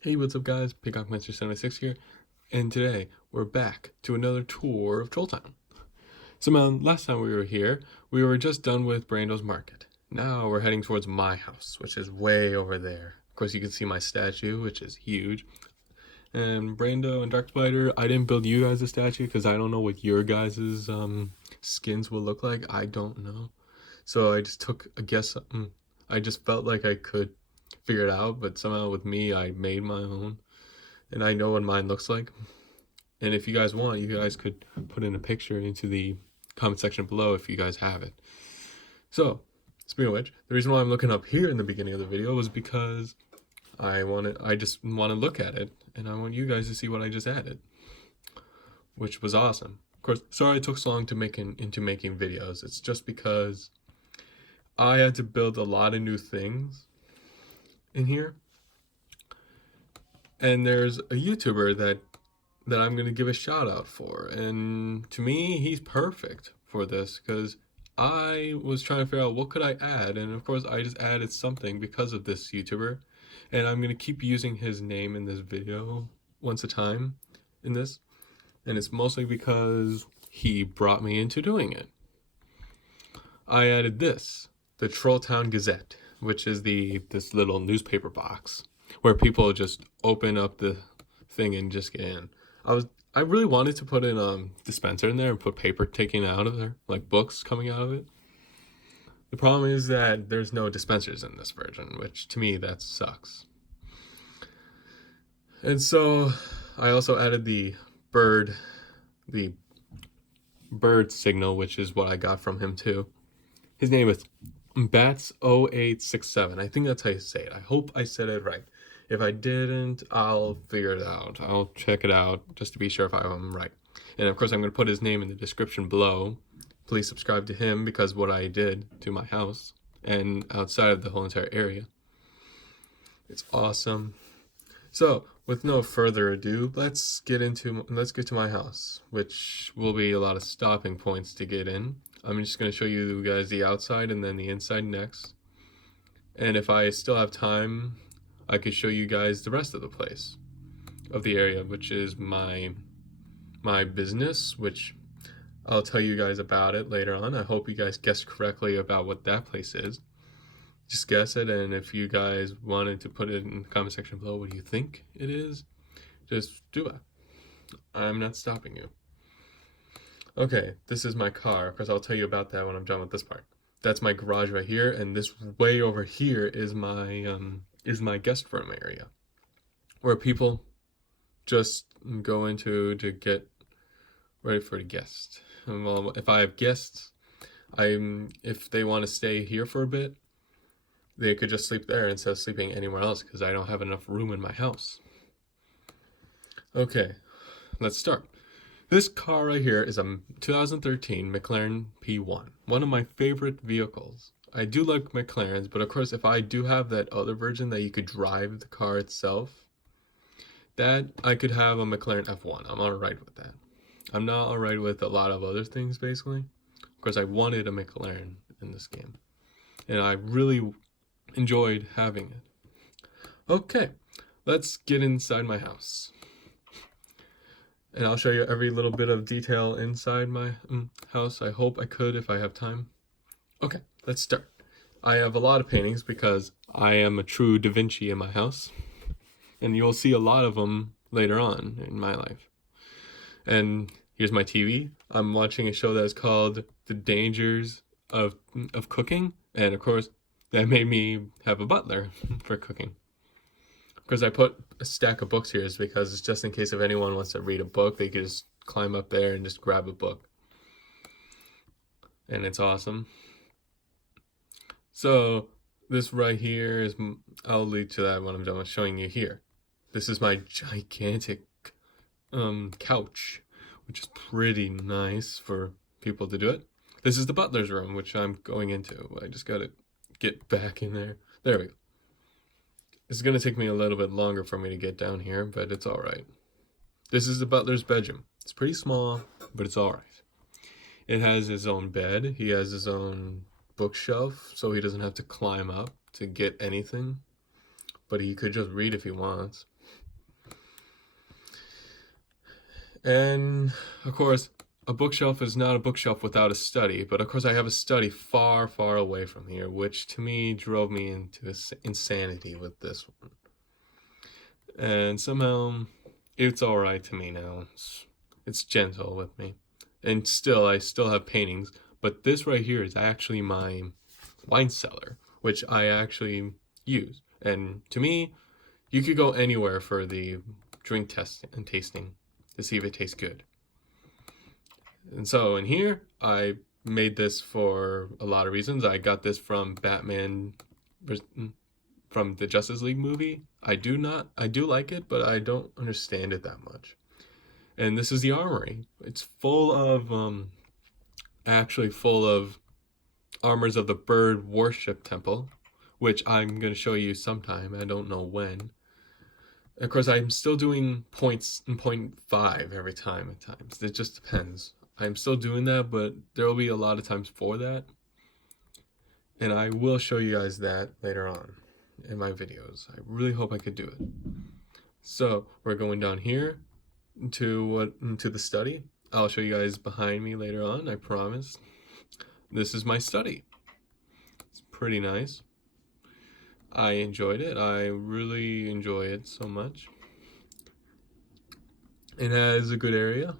Hey, what's up guys? PeacockMaster76 here, and today we're back to another tour of Trolltown. So man, last time we were here, we were just done with Brando's Market. Now we're heading towards my house, which is way over there. Of course you can see my statue, which is huge. And Brando and Dark Spider, I didn't build you guys a statue because I don't know what your guys' skins will look like. I don't know. So I just took a guess. I just felt like I could figure it out, but somehow with me, I made my own. And I know what mine looks like. And if you guys want, you guys could put in a picture into the comment section below if you guys have it. So, speaking of which, the reason why I'm looking up here in the beginning of the video was because I just want to look at it, and I want you guys to see what I just added, which was awesome. Of course, sorry it took so long to making videos. It's just because I had to build a lot of new things in here. And there's a YouTuber that I'm gonna give a shout out for, and to me, he's perfect for this because I was trying to figure out what could I add, and of course, I just added something because of this YouTuber, and I'm gonna keep using his name in this video once a time in this, and it's mostly because he brought me into doing it. I added the Trolltown Gazette, which is this little newspaper box where people just open up the thing and just get in. I really wanted to put in a dispenser in there and put paper taken out of there, like books coming out of it. The problem is that there's no dispensers in this version, which to me that sucks. And so I also added the bird signal, which is what I got from him too. His name is Bats0867. I think that's how you say it. I hope I said it right. If I didn't, I'll figure it out. I'll check it out just to be sure if I'm right. And of course, I'm going to put his name in the description below. Please subscribe to him because what I did to my house and outside of the whole entire area. It's awesome. So, with no further ado, let's get to my house, which will be a lot of stopping points to get in. I'm just going to show you guys the outside and then the inside next. And if I still have time, I could show you guys the rest of the place, of the area, which is my business, which I'll tell you guys about it later on. I hope you guys guessed correctly about what that place is. Just guess it, and if you guys wanted to put it in the comment section below what you think it is, just do it. I'm not stopping you. Okay, this is my car, because I'll tell you about that when I'm done with this part. That's my garage right here, and this way over here is my guest room area, where people just go into to get ready for the guest. And well, if I have guests, if they want to stay here for a bit, they could just sleep there instead of sleeping anywhere else because I don't have enough room in my house. Okay, let's start. This car right here is a 2013 Mclaren P1, one of my favorite vehicles. I do like McLarens, but of course if I do have that other version that you could drive the car itself, that I could have a McLaren F1. I'm alright with that. I'm not alright with a lot of other things basically. Of course I wanted a McLaren in this game, and I really enjoyed having it. Okay, let's get inside my house. And I'll show you every little bit of detail inside my house. I hope I could if I have time. Okay, let's start. I have a lot of paintings because I am a true Da Vinci in my house. And you'll see a lot of them later on in my life. And here's my TV. I'm watching a show that's called The Dangers of Cooking. And of course, that made me have a butler for cooking. Because I put a stack of books here is because it's just in case if anyone wants to read a book, they could just climb up there and just grab a book. And it's awesome. So this right here is, I'll lead to that when I'm done with showing you here. This is my gigantic couch, which is pretty nice for people to do it. This is the butler's room, which I'm going into. I just gotta get back in there. There we go. It's gonna take me a little bit longer for me to get down here, but it's alright. This is the butler's bedroom. It's pretty small, but it's alright. It has his own bed. He has his own bookshelf, so he doesn't have to climb up to get anything. but he could just read if he wants. And of course, a bookshelf is not a bookshelf without a study, but of course I have a study far, far away from here, which to me drove me into insanity with this one. And somehow it's all right to me now. It's gentle with me. And still, I still have paintings, but this right here is actually my wine cellar, which I actually use. And to me, you could go anywhere for the drink testing and tasting to see if it tastes good. And so in here, I made this for a lot of reasons. I got this from from the Justice League movie. I do like it, but I don't understand it that much. And this is the Armory. It's full of, actually full of armors of the Bird Worship Temple, which I'm going to show you sometime. I don't know when. Of course, I'm still doing points in 0.5 every time at times. It just depends. I'm still doing that, but there will be a lot of times for that. And I will show you guys that later on in my videos. I really hope I could do it. So we're going down here into the study. I'll show you guys behind me later on, I promise. This is my study. It's pretty nice. I enjoyed it. I really enjoy it so much. It has a good area.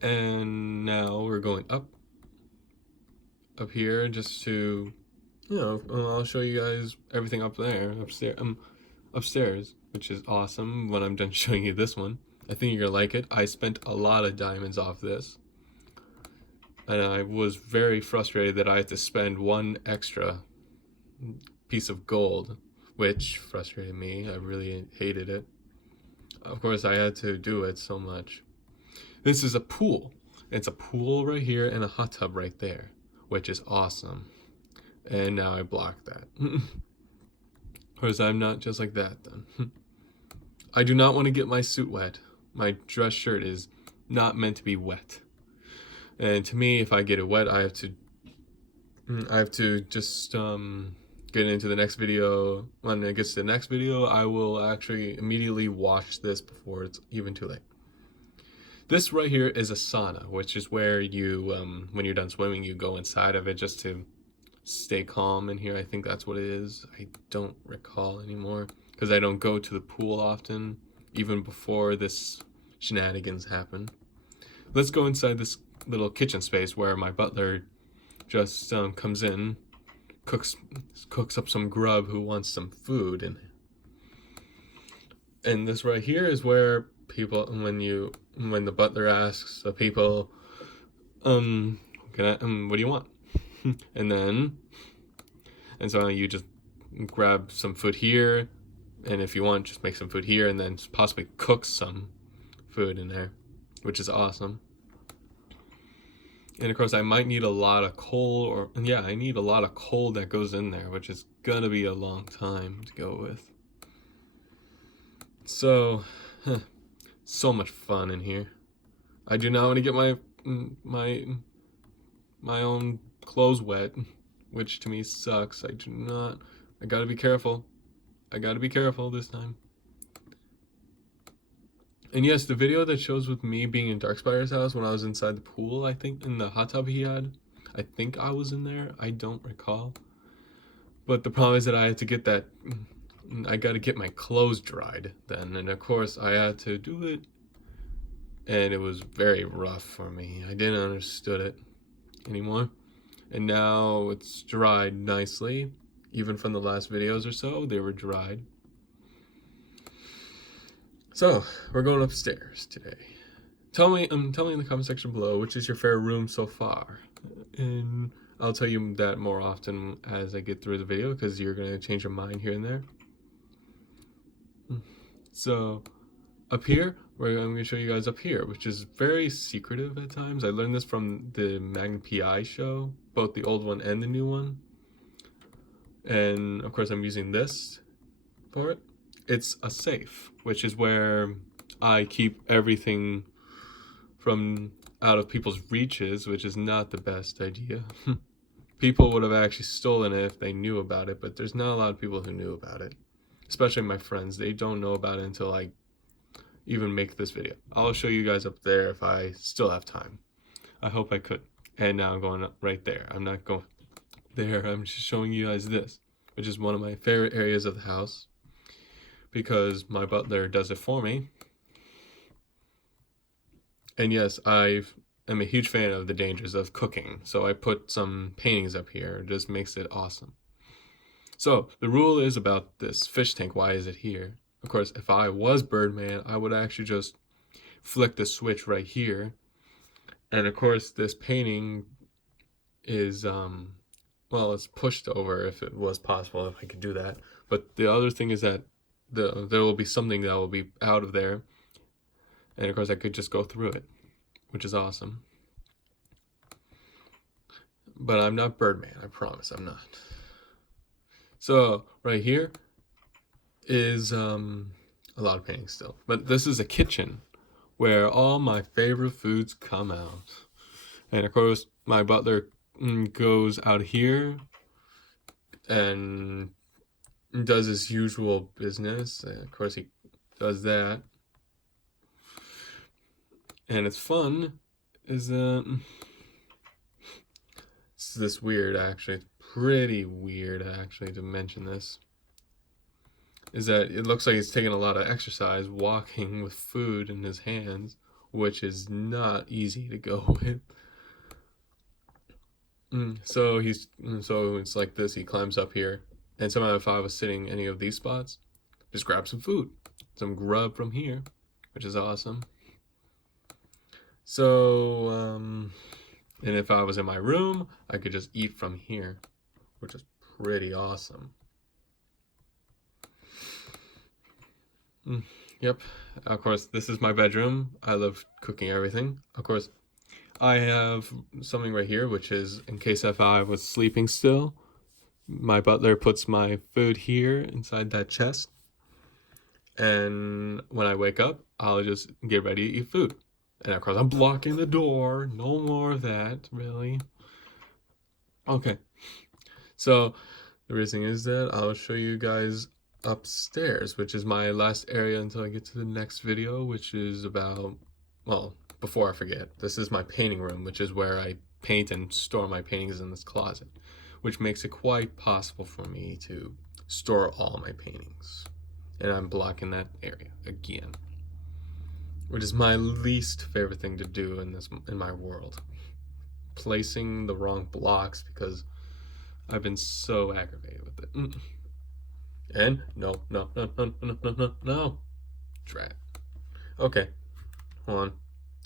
And now we're going up here just to, I'll show you guys everything up there, upstairs, which is awesome when I'm done showing you this one. I think you're gonna like it. I spent a lot of diamonds off this. And I was very frustrated that I had to spend one extra piece of gold, which frustrated me. I really hated it. Of course, I had to do it so much. This is a pool. It's a pool right here and a hot tub right there, which is awesome. And now I blocked that. Of course, I'm not just like that then. I do not want to get my suit wet. My dress shirt is not meant to be wet. And to me, if I get it wet, I have to just get into the next video. When it gets to the next video, I will actually immediately wash this before it's even too late. This right here is a sauna, which is where you, when you're done swimming, you go inside of it just to stay calm in here. I think that's what it is. I don't recall anymore because I don't go to the pool often, even before this shenanigans happen. Let's go inside this little kitchen space where my butler just comes in, cooks up some grub who wants some food, and this right here is where people, when the butler asks the people, what do you want? and so you just grab some food here, and if you want, just make some food here, and then possibly cook some food in there, which is awesome. And of course, I might need a lot of coal, I need a lot of coal that goes in there, which is gonna be a long time to go with. So, so much fun in here. I do not want to get my own clothes wet, which to me sucks. I gotta be careful. I gotta be careful this time. And yes, the video that shows with me being in Darkspider's house when I was inside the pool, I think in the hot tub he had, I think I was in there. I don't recall. But the problem is that I had to get that, I got to get my clothes dried then. And of course I had to do it. And it was very rough for me. I didn't understood it anymore. And now it's dried nicely. Even from the last videos or so, they were dried. So, we're going upstairs today. Tell me in the comment section below, which is your favorite room so far? And I'll tell you that more often as I get through the video, because you're going to change your mind here and there. So, up here, I'm going to show you guys up here, which is very secretive at times. I learned this from the Mclaren P1 show, both the old one and the new one. And, of course, I'm using this for it. It's a safe, which is where I keep everything from out of people's reaches, which is not the best idea. people would have actually stolen it if they knew about it, but there's not a lot of people who knew about it, especially my friends. They don't know about it until I even make this video. I'll show you guys up there if I still have time. I hope I could. And now I'm going up right there. I'm not going there. I'm just showing you guys this, which is one of my favorite areas of the house because my butler does it for me. And yes, I'm a huge fan of the dangers of cooking, so I put some paintings up here. It just makes it awesome. So the rule is about this fish tank. Why is it here? Of course, if I was Birdman, I would actually just flick the switch right here. And of course, this painting is, well, it's pushed over if it was possible, if I could do that. But the other thing is that there will be something that will be out of there. And of course, I could just go through it, which is awesome. But I'm not Birdman, I promise I'm not. So right here is a lot of paintings still. But this is a kitchen where all my favorite foods come out. And of course, my butler goes out here and does his usual business. And of course, he does that. And it's fun, is that it's this weird, actually. It's pretty weird, actually, to mention this. Is that it looks like he's taking a lot of exercise walking with food in his hands, which is not easy to go with. So it's like this. He climbs up here, and somehow if I was sitting any of these spots, just grab some food, some grub from here, which is awesome. So, and if I was in my room, I could just eat from here, which is pretty awesome. Yep. Of course, this is my bedroom. I love cooking everything. Of course, I have something right here, which is in case if I was sleeping still, my butler puts my food here inside that chest. And when I wake up, I'll just get ready to eat food. And of course, I'm blocking the door. No more of that, really. Okay. So the reason is that I'll show you guys upstairs, which is my last area until I get to the next video, which is about, well, before I forget, this is my painting room, which is where I paint and store my paintings in this closet, which makes it quite possible for me to store all my paintings. And I'm blocking that area again, which is my least favorite thing to do in my world. Placing the wrong blocks because I've been so aggravated with it. And no. Drat. Okay. Hold on.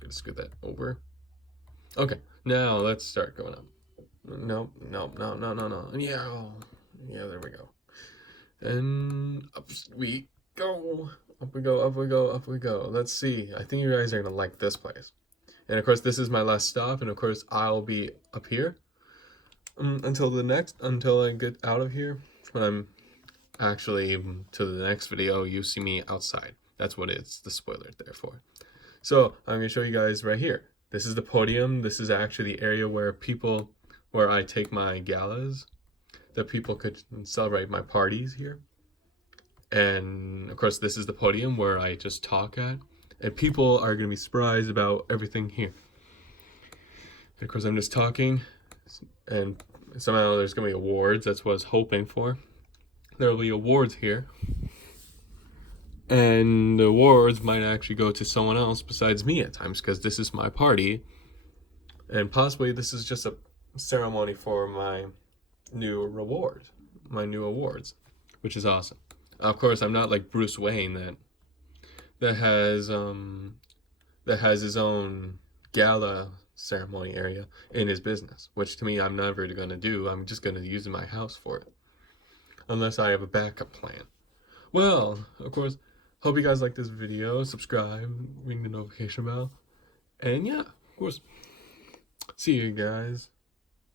Gonna scoot that over. Okay. Now let's start going up. No. Yeah, there we go. And up we go. Up we go. Let's see. I think you guys are gonna like this place. And of course, this is my last stop. And of course, I'll be up here until I get out of here. When I'm actually to the next video, you see me outside. That's what it's the spoiler there for. So I'm gonna show you guys right here. This is the podium. This is actually the area where I take my galas, that people could celebrate my parties here. And of course, this is the podium where I just talk at, and people are gonna be surprised about everything here. And of course, I'm just talking, and somehow there's gonna be awards. That's what I was hoping for. There will be awards here, and the awards might actually go to someone else besides me at times, because this is my party, and possibly this is just a ceremony for my new awards, which is awesome. Of course, I'm not like Bruce Wayne that has his own gala ceremony area in his business, which to me I'm never going to do. I'm just going to use my house for it, unless I have a backup plan. Well, of course, hope you guys like this video. Subscribe, ring the notification bell, and yeah, of course, see you guys.